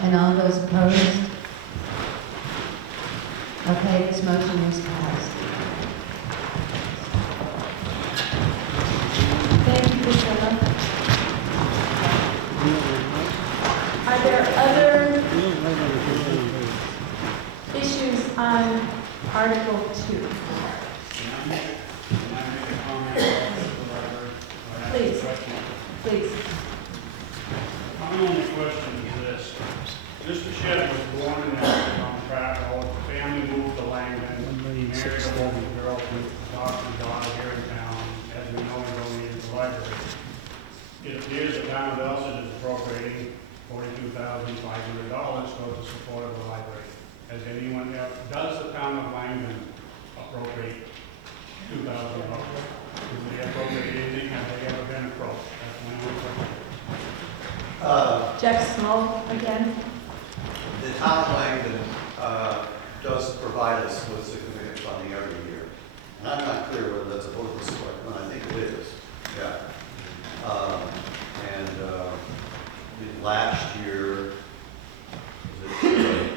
And all those opposed? Okay, this motion is passed. Thank you, Priscilla. Are there other issues on Article 2? Please, please. My only question is this. Mr. Shedd was born in that contract, or the family moved to Langdon, married a local girl who adopted a daughter here in town, as we know, we don't need the library. It appears the town of Alstead is appropriating $42,500 towards the support of the library. Has anyone else, does the town of Langdon appropriate $2,000? Do they appropriate anything? Have they ever been approached? That's my only question. Jeff Small again. The town of Langdon does provide us with significant funding every year. And I'm not clear whether that's a vote of the selectmen. I think it is. Yeah. Last year, was it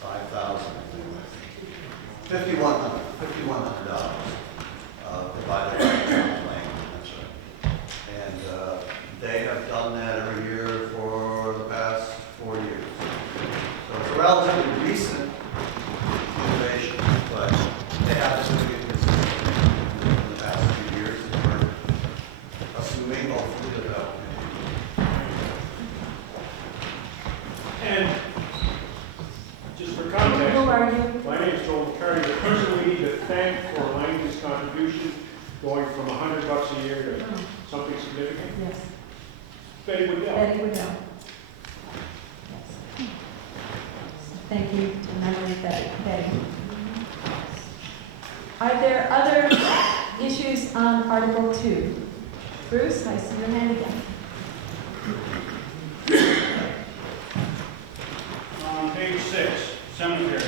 5,000? $5,100 provided by the town of Langdon. That's right. And they have done that every year for the past 4 years. So it's a relatively recent innovation, but they have been doing it consistently in the past few years, and we're assuming hopefully that that will continue. And just for Who context, are you? my name is Joel Curry. The person we need to thank for Langdon's contribution, going from $100 a year to something significant, Yes. Betty Woodell. Betty Woodell. Yes. Thank you to memory Betty. Are there other issues on Article 2? Bruce, I see your hand again. On page 6, cemeteries.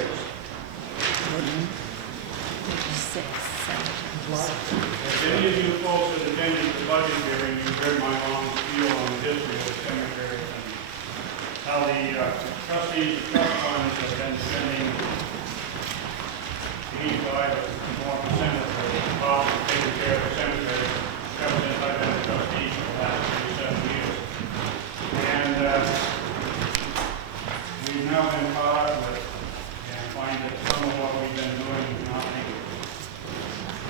If any of you folks that attended the budget hearing, you heard my long spiel on the history of the cemetery and how the trustees of trust funds have been spending 85 or more percent of the cost of taking care of the cemetery, ever since I've been a trustee for the last 37 years. And we've now been caught up with and find that some of what we've been doing is not making.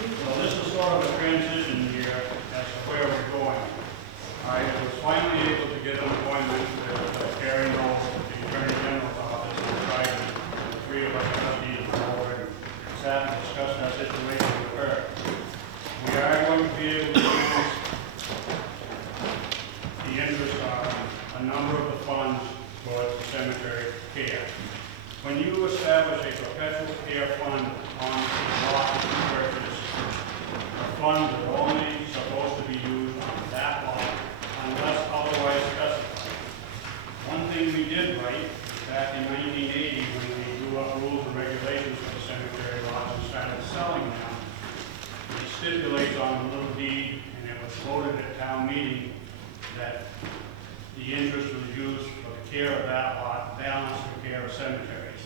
So this is sort of a transition year as to where we're going. I was finally able to get an appointment with Gary Knowles at the Attorney General's office and tried to, the three of us trustees forward and sat and discussed our situation with her. We are going to be able to use the interest on a number of the funds towards the cemetery care. When you establish a perpetual care fund on a lot of purchase, the funds are only supposed to be used on that lot unless otherwise specified. One thing we did right back in 1980 when we drew up rules and regulations for the cemetery lots and started selling them, it stipulates on the little deed, and it was voted at town meeting, that the interest was used for the care of that lot, balanced the care of cemeteries.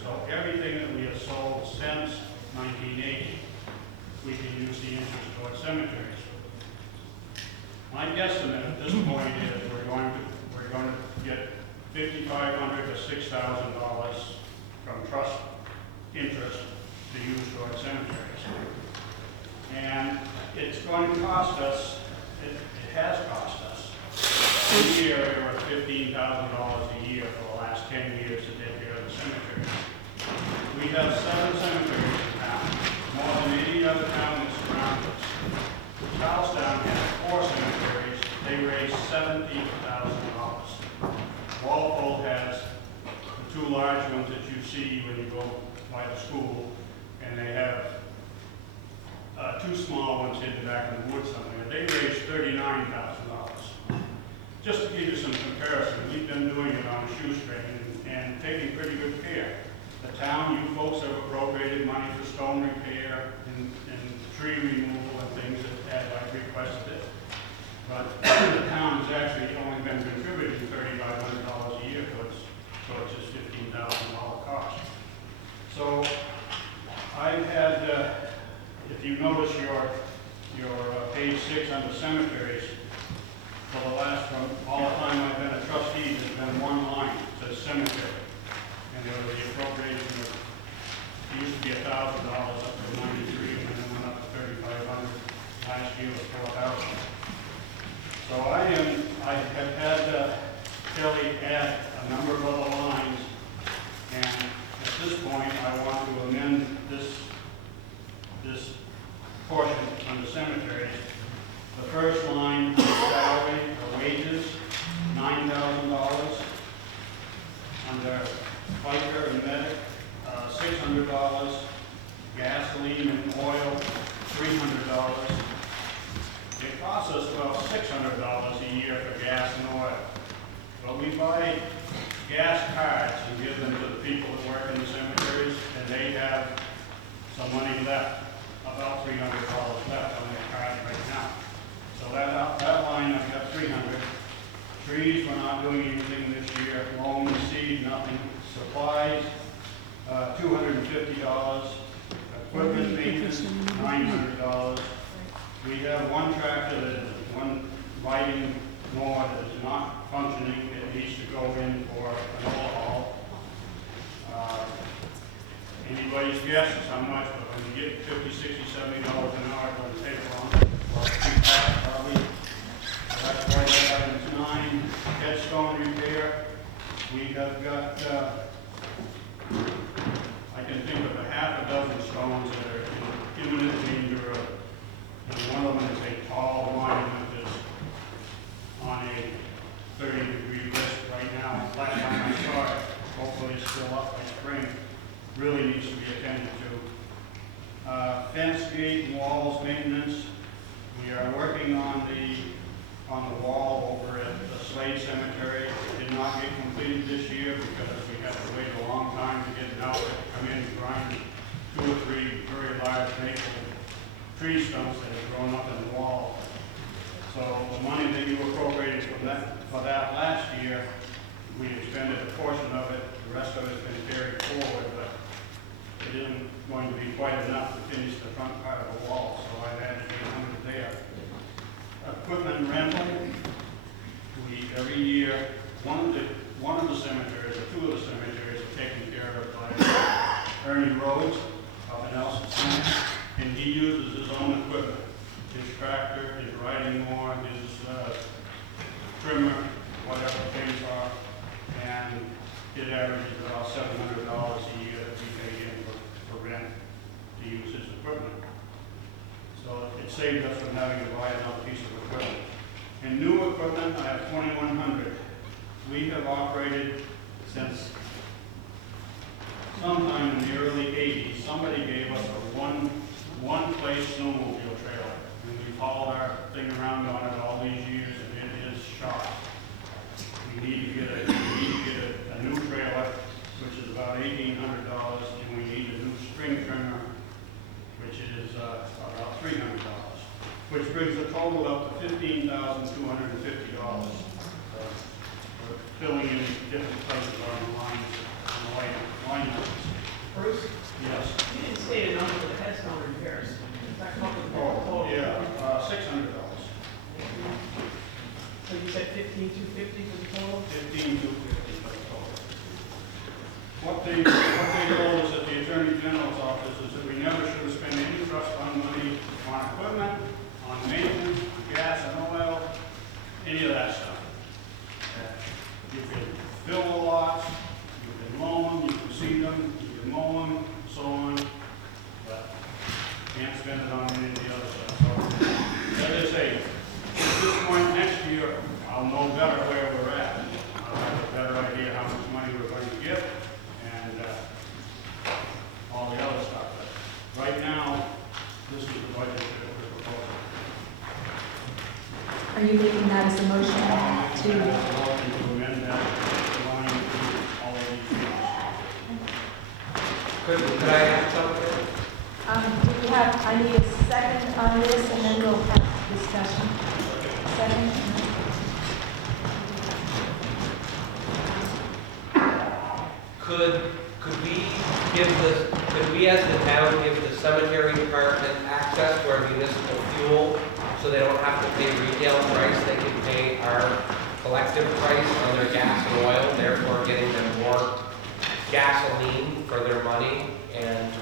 So everything that we have sold since 1980, we can use the interest towards cemeteries. My guesstimate at this point is we're going to get $5,500 to $6,000 from trust interest to use towards cemeteries. And it's going to cost us, it has cost us, in the area of $15,000 a year for the last 10 years to take care of the cemetery. We have 7 cemeteries in town, more than any other town that surrounds us. Charlestown has 4 cemeteries, they raise $70,000. Walpole has the 2 large ones that you see when you go by the school, and they have 2 small ones hidden back in the woods somewhere. They raise $39,000. Just to give you some comparison, we've been doing it on a shoestring and taking pretty good care. The town, you folks have appropriated money for stone repair and tree removal and things as I requested it. But the town has actually only been contributing $3,500 a year cemetery. And there was the appropriation of, it used to be $1,000 up to 93, and then it went up to 3,500. Last year was 4,000. So I have had Kelly add a number of other lines, and at this point, I want to amend this portion under cemeteries. The first line, salary or wages, $9,000. Under FICA and medic, $600. Gasoline and oil, $300. It costs us about $600 a year for gas and oil. But we buy gas cards and give them to the people that work in the cemeteries, and they have some money left, about $300 left on their card right now. So that line, I've got 300. Trees, we're not doing anything this year. Loam, seed, nothing. Supplies, $250. Equipment maintenance, $900. We have one tractor, one riding mower that is not functioning. It needs to go in for an overhaul. Anybody's guess is how much, but when you get $50, $60, $70 an hour, it's going to take long. Probably. That's why that item's 9. Headstone repair. We have got, I can think of a half a dozen stones that are in imminent danger of, and one of them is a tall monument that's on a 30-degree list right now. Last time I saw it, hopefully it's still up by spring, really needs to be attended to. Fence, gate, and walls maintenance. We are working on the wall over at the Slade Cemetery. It did not get completed this year because we had to wait a long time to get an outfit to come in and grind 2 or 3 very large maple tree stumps that had grown up in the wall. So the money that you appropriated for that last year, we expended a portion of it. The rest of it's been carried forward, but it isn't going to be quite enough to finish the front part of the wall. So I added 800 there. Equipment rental. Every year, one of the cemeteries, or 2 of the cemeteries, are taken care of by Ernie Rhodes up in Alstead, and he uses his own equipment, his tractor, his riding mower, his trimmer, whatever things are, and it averages about $700 a year that we pay him for rent to use his equipment. So it saved us from having to buy another piece of equipment. In new equipment, I have 2,100. We have operated since sometime in the early 80s. Somebody gave us a one-place snowmobile trailer, and we've hauled our thing around on it all these years, and it is shot. We need to get a new trailer, which is about $1,800, and we need a new string trimmer, which is about $300. Which brings the total up to $15,250 for filling in different places on the lines, on the line items. Bruce, Yes. you didn't state a number for the headstone repairs. Is that come up with the Oh, total? yeah, $600. So you said 15,250 for the total? $15,250 for the total. What they told us at the Attorney General's office is that we never should have spent any trust fund money on equipment, on maintenance, on gas and oil, any of that stuff. You can fill the lots, you can mow them, you can seed them, you can mow them, so on, but can't spend it on any of the other stuff. So, as I say, at this point next year, I'll know better where we're at. I'll have a better idea how much money we're going to get and all the other stuff. But right now, this is the budget that we're proposing. Are you making that as a motion To to? amend that line to all of these things. Could I ask something? Do we have, I need a second on this, and then we'll have discussion. Second? Could we as the town give the cemetery department access to our municipal fuel so they don't have to pay retail price, they can pay our collective price on their gas and oil, therefore getting them more gasoline for their money and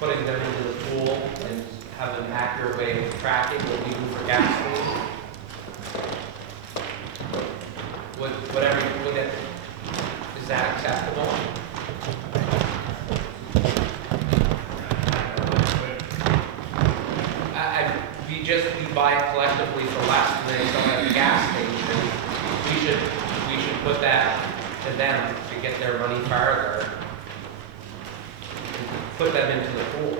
putting them into the pool and have an accurate way of tracking what we do for gasoline. Is that acceptable? We buy it collectively for less than they sell at the gas station. We should put that to them to get their money farther. Put them into the pool.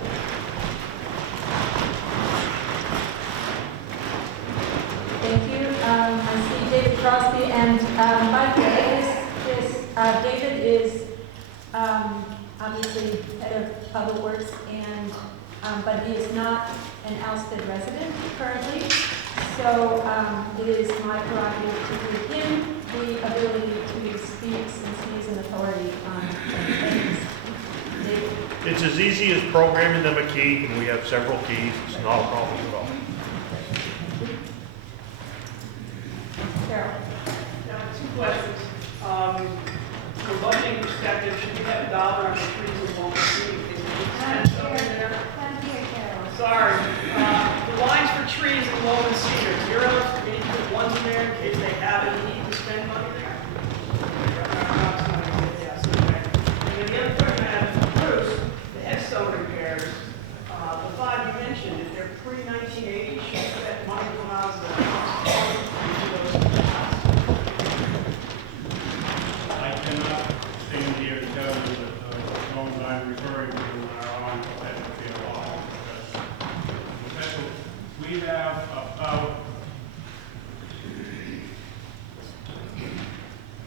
Thank you. I see David Crosby and Mike. David is obviously head of public works, and but he is not an Alstead resident currently. So it is my prerogative to give him the ability to speak since he is an authority on things. David. It's as easy as programming them a key, and we have several keys. It's not a problem at all. Carol. Now, two questions. From a budgeting perspective, should we have a dollar on the trees and won't see? Is it $10 over there? Sorry. The lines for trees and loam and cedar, zeros, we need to put ones in there in case they have any need to spend money there. Yes, okay. And then the other question I have for Bruce, the headstone repairs, the five you mentioned, if they're pre-1980, should that money come out of the I cannot stand here and tell you that the loans I'm referring to are on perpetual care law, because we have about,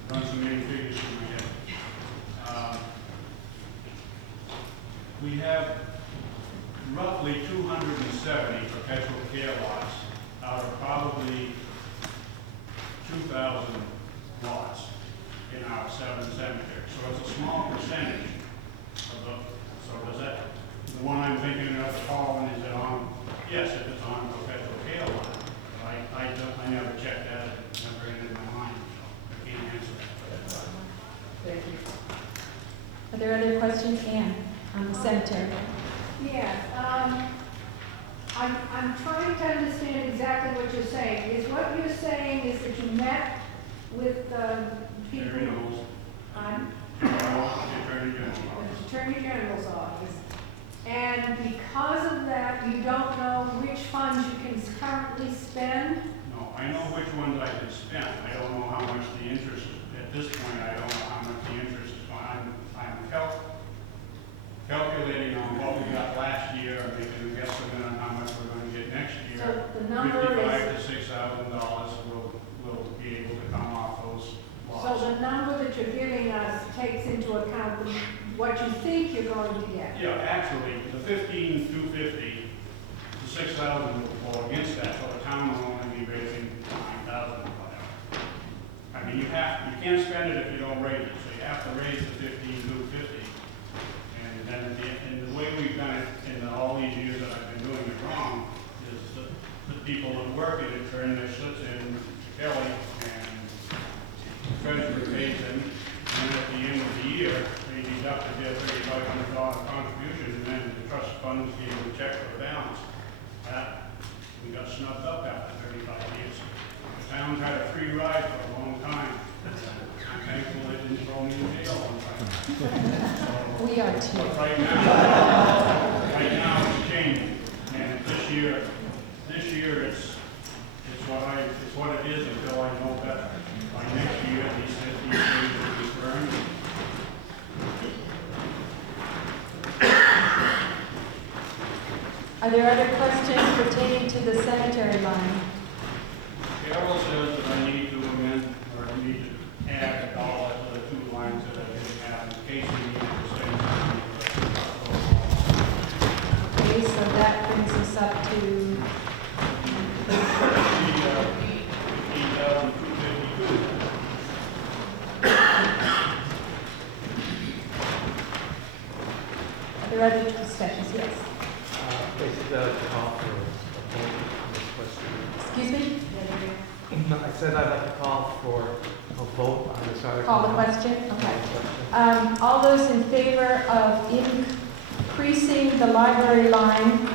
run some many figures in my head. We have roughly 270 perpetual care lots out of probably 2,000 lots in our 7 cemeteries. So it's a small percentage of the, so does that, the one I'm thinking of, Colin, is it on? Yes, if it's on perpetual care lot. I never checked that, it never entered my mind, so I can't answer that. Thank you. Are there other questions, Anne, on the cemetery? Yeah, I'm trying to understand exactly what you're saying. Is what you're saying is that you met with people? Terry knows. I'm The Attorney General. the Attorney General's office. And because of that, you don't know which funds you can currently spend? No, I know which ones I can spend. I don't know how much the interest is. At this point, I don't know how much the interest is. I'm calculating on what we got last year and making a guesstimate on how much we're going to get next year. So the number $5,000 is, to $6,000 will be able to come off those lots. so the number that you're giving us takes into account what you think you're going to get? Yeah, actually, the 15,250, the 6,000 will go against that, so the town will only be raising 9,000 or whatever. I mean, you can't spend it if you don't raise it, so you have to raise the 15,250. And then and the way we've done it in all these years that I've been doing it wrong is the people that work it turn their slits in to Kelly, and the treasurer pays them, and then at the end of the year, they deducted their $3,500 contribution, and then the trust funds gave them a check for the balance. We got snubbed up after 35 years. The town's had a free ride for a long time. I'm thankful they didn't throw me in jail one time. So, We are too. but right now it's changing, and this year it's what it is until I know better. By next year, these things will be burned. Are there other questions pertaining to the cemetery line? Carol says that I need to amend, or I need to add a dollar to the two lines that I didn't have in case we need the same thing. Okay, so that brings us up to, 15,252. are there other discussions? Yes. Basically, I'd like to call for a vote on this question. Excuse me? I said I'd like to call for a vote on this article. Call the question? Okay. All those in favor of increasing the library line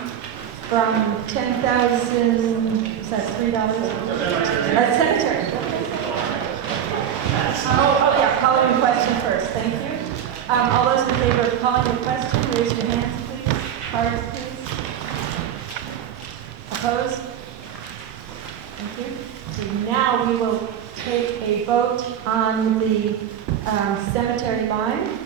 from 10,000, is that $3? Cemetery. Oh, yeah, calling the question first, thank you. All those in favor of calling the question, raise your hands, please. Cards, please. Opposed? Thank you. So now we will take a vote on the cemetery line.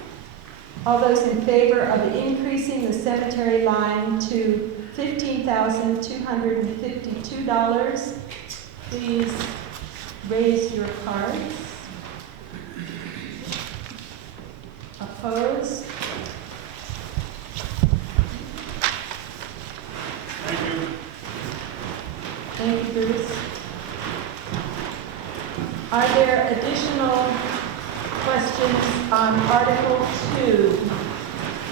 All those in favor of increasing the cemetery line to $15,252, please raise your cards. Opposed? Thank you. Thank you, Bruce. Are there additional questions on Article 2,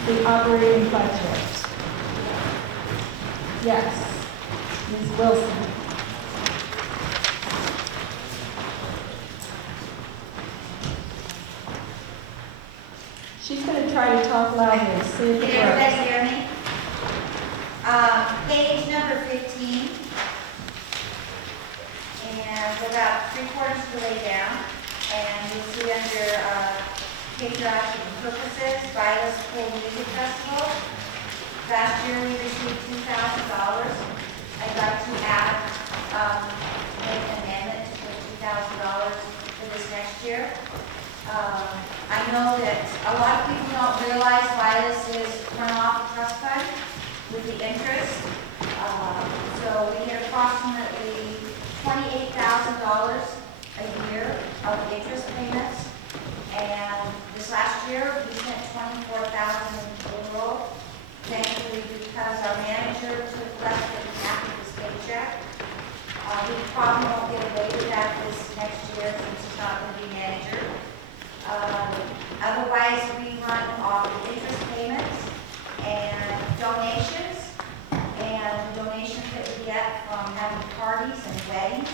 the operating budget? Yes. Ms. Wilson. She's going to try to talk louder, see if Can it everybody works. hear me? Page number 15. And we're about 3/4 of the way down. And you see under patriotic purposes, Vilas Pool Music Festival. Last year we received $2,000. I'd like to add, make an amendment to put $2,000 for this next year. I know that a lot of people don't realize why this is run off the trust fund with the interest. So we get approximately $28,000 a year of interest payments. And this last year, we spent $24,000 in total. Thankfully, because our manager took less than half of his paycheck. We probably won't get away with that this next year since he's not going to be manager. Otherwise, we run off the interest payments and donations. And the donations that we get from having parties and weddings,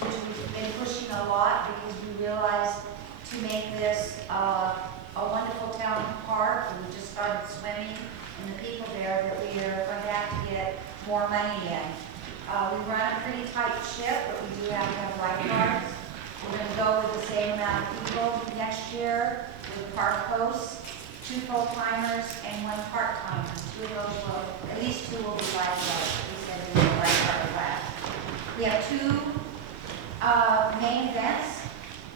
which we've been pushing a lot because we realized to make this a wonderful town park. And we just started swimming, and the people there that we are going to have to get more money in. We run a pretty tight ship, but we do have to have lifeguards. We're going to go with the same amount of people next year with park hosts, 2 full-timers and 1 part-timer. 2 of those will, at least 2 will be lifeguards. We said we will lifeguard class. We have 2 main events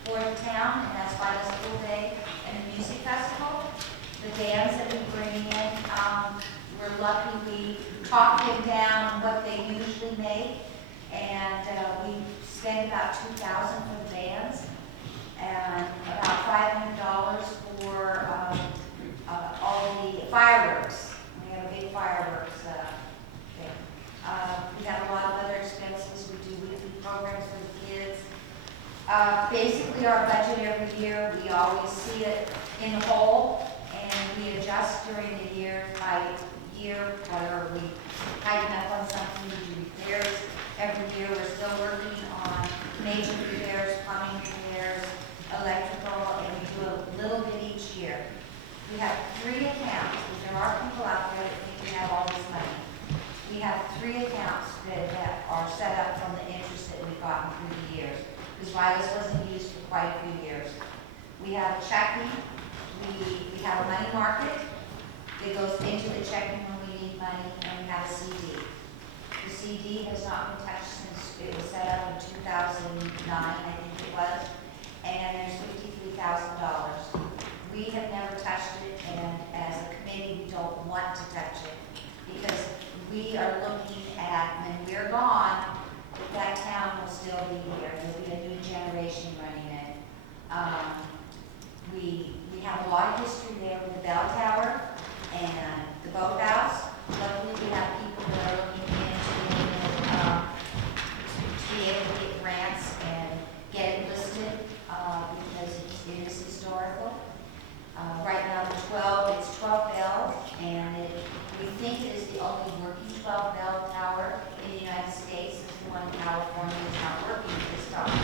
for the town, and that's Vilas Pool Day and the Music Festival. The bands that we bring in, we're lucky we talk them down what they usually make, and we spend about $2,000 for the bands, and about $500 for all the fireworks. We have a big fireworks thing. We have a lot of other expenses. We do weekly programs for the kids. Basically, our budget every year, we always see it in the whole, and we adjust during the year by year, whether we tighten up on something, we do repairs. Every year, we're still working on major repairs, plumbing repairs, electrical, and we do a little bit each year. We have 3 accounts, because there are people out there that think we have all this money. We have 3 accounts that are set up from the interest that we've gotten through the years, because Vilas wasn't used for quite a few years. We have a checking, we have a money market that goes into the checking when we need money, and we have a CD. The CD has not been touched since it was set up in 2009, I think it was, and there's $53,000. We have never touched it, and as a committee, we don't want to touch it, because we are looking at, when we're gone, that town will still be here. There'll be a new generation running it. We have a lot of history there with the bell tower and the boathouse. Luckily, we have people that are looking into to be able to get grants and get it listed because it is historical. Right now, it's 12 bells, and we think it is the only working 12-bell tower in the United States. It's the one in California is not working at this time.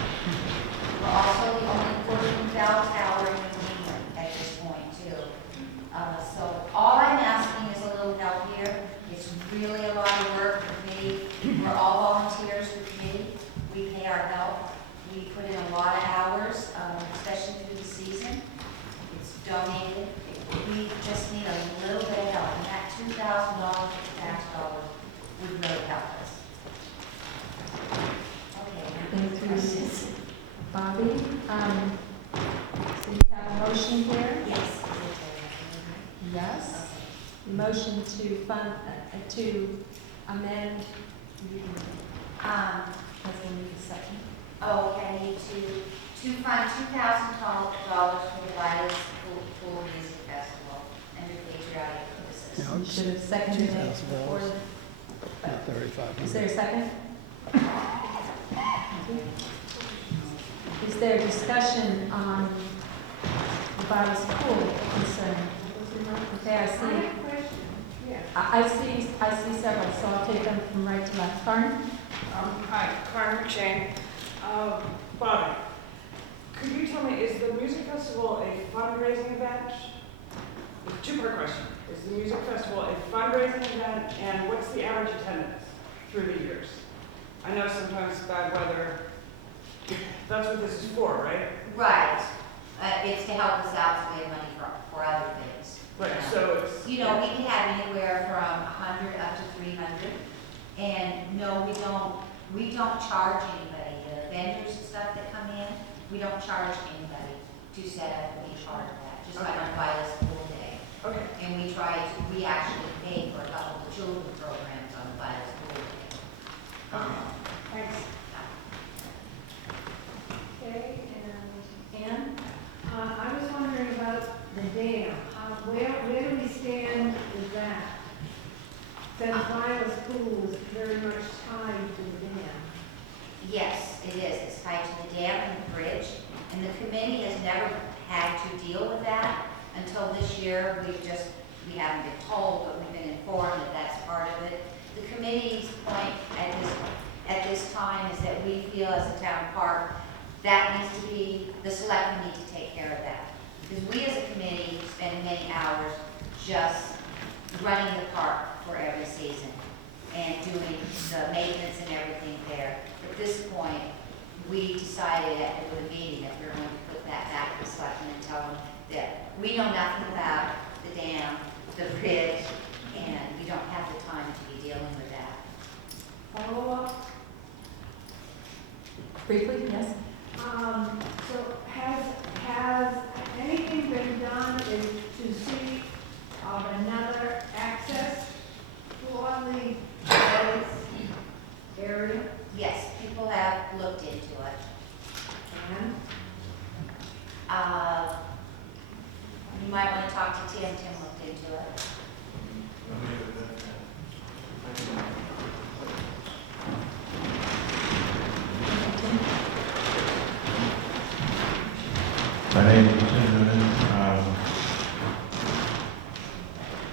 motion to fund, to amend, does it need a second? Okay, I need to fund $2,000 for the Violet Pool Music Festival under patriotic purposes. You should have seconded it before. Is there a second? Is there discussion on the Violet Pool concern? Okay, I I see. have a question, yes. I see several, so I'll take them from right to left. Karen? Hi, Karen McShane. Bobby, could you tell me, is the music festival a fundraising event? Two-part question. Is the music festival a fundraising event, and what's the average attendance through the years? I know sometimes bad weather, that's what this is for, right? Right. It's to help us out so we have money for other things. Right, so it's... You know, we can have anywhere from 100 up to 300. And no, we don't charge anybody. The vendors and stuff that come in, we don't charge anybody to set up and be part of that, just like on Violet's Pool Day. Okay. And we actually pay for a couple of children programs on Violet's Pool Day. Thanks. Okay, and Ann? I was wondering about the dam. Where do we stand with that? Since Violet's Pool is very much tied to the dam. Yes, it is. It's tied to the dam and the bridge, and the committee has never had to deal with that until this year. We haven't been told, but we've been informed that that's part of it. The committee's point at this time is that we feel as a town park, that needs to be, the selectmen need to take care of that. Because we as a committee spend many hours just running the park for every season and doing the maintenance and everything there. At this point, we decided at the meeting that we were going to put that back to the selectmen and tell them that we know nothing about the dam, the bridge, and we don't have the time to be dealing with that. Follow up? Briefly, yes? So has anything been done to see of another access for the area? Yes, people have looked into it. And You might want to talk to Tim. Tim looked into it. My name is Tim Noonan.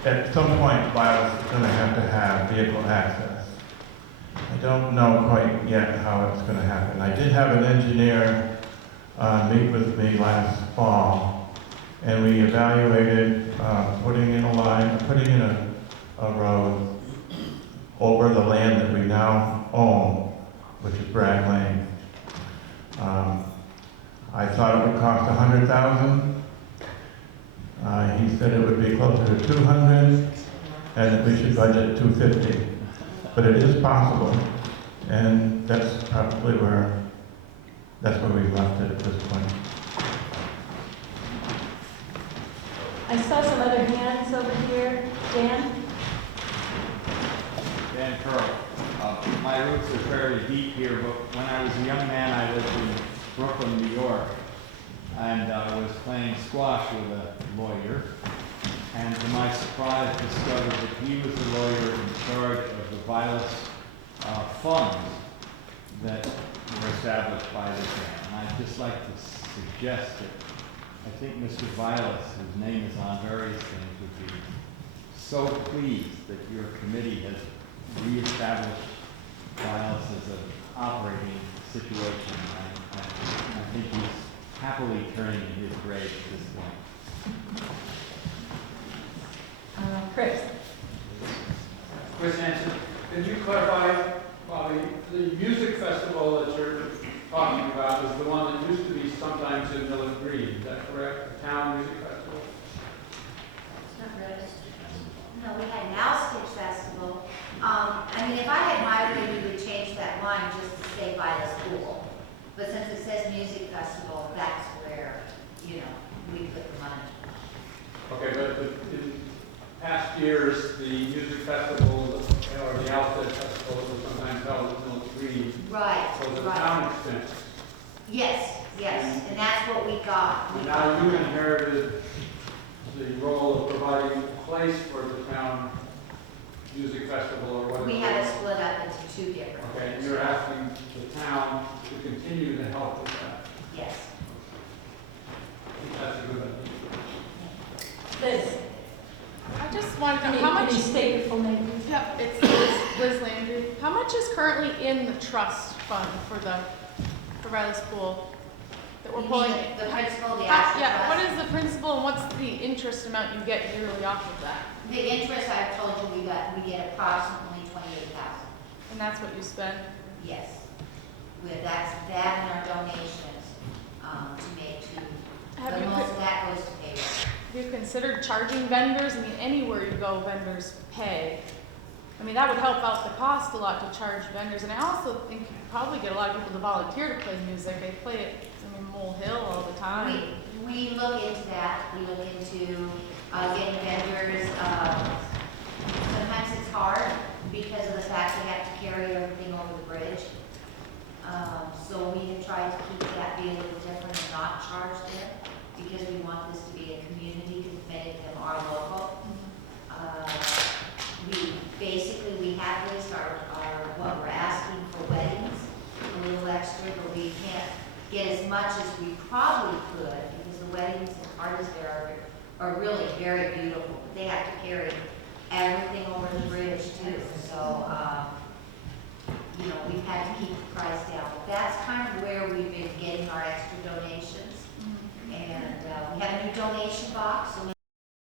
At some point, Violet's going to have vehicle access. I don't know quite yet how it's going to happen. I did have an engineer meet with me last fall, and we evaluated putting in a road over the land that we now own, which is Bragg Lane. I thought it would cost $100,000. He said it would be closer to $200,000, and that we should budget $250,000. But it is possible, and that's probably where we've left it at this point. I saw some other hands over here. Dan? Dan Curl. My roots are fairly deep here, but when I was a young man, I lived in Brooklyn, New York, and I was playing squash with a lawyer, and to my surprise discovered that he was the lawyer in charge of the Violet funds that were established by the dam. And I'd just like to suggest that I think Mr. Violet, whose name is on various things, would be so pleased that your committee has reestablished Violet as an operating situation. I think he's happily turning in his grave at this point. Chris? Chris Hansen, can you clarify, Bobby, the music festival that you're talking about is the one that used to be sometimes in Miller Green, is that correct? The town music festival? It's not really. No, we had an Alstead festival. I mean, if I had my way, we would change that line just to say Violet's Pool. But since it says music festival, that's where, we put the money. Okay, but past years, the music festival or the Alstead festival was sometimes held at Mills Green. Right, So the right. town expense. Yes, yes, and that's what we got. And now you inherited the role of providing a place for the town music festival or whatever. We have it split up into two different. Okay, and you're asking the town to continue to help with that. Yes. I think that's a good idea. Liz, I just wanted to can know you, how can much. you state your full name? Yep, it's Liz Landry. How much is currently in the trust fund for Riley School that we're You pulling? mean the principal, the actual Yeah, what trust? is the principal and what's the interest amount you get yearly off of that? The interest, I've told you, we get approximately 28,000. And that's what you spend? Yes. That's that and our donations, to make to, Have but you most of that goes to payroll. Have you considered charging vendors? I mean, anywhere you go, vendors pay. I mean, that would help out the cost a lot to charge vendors. And I also think you could probably get a lot of people to volunteer to play music. They play it, I mean, Mole Hill all the time. We look into that. We look into getting vendors. Sometimes it's hard because of the fact they have to carry everything over the bridge. So we have tried to keep that be a little different and not charge them because we want this to be a community because many of them are local. We have raised what we're asking for weddings, a little extra, but we can't get as much as we probably could because the weddings and parties there are really very beautiful. But they have to carry everything over the bridge too. So, we've had to keep the price down. But that's kind of where we've been getting our extra donations. And we have a new donation box. So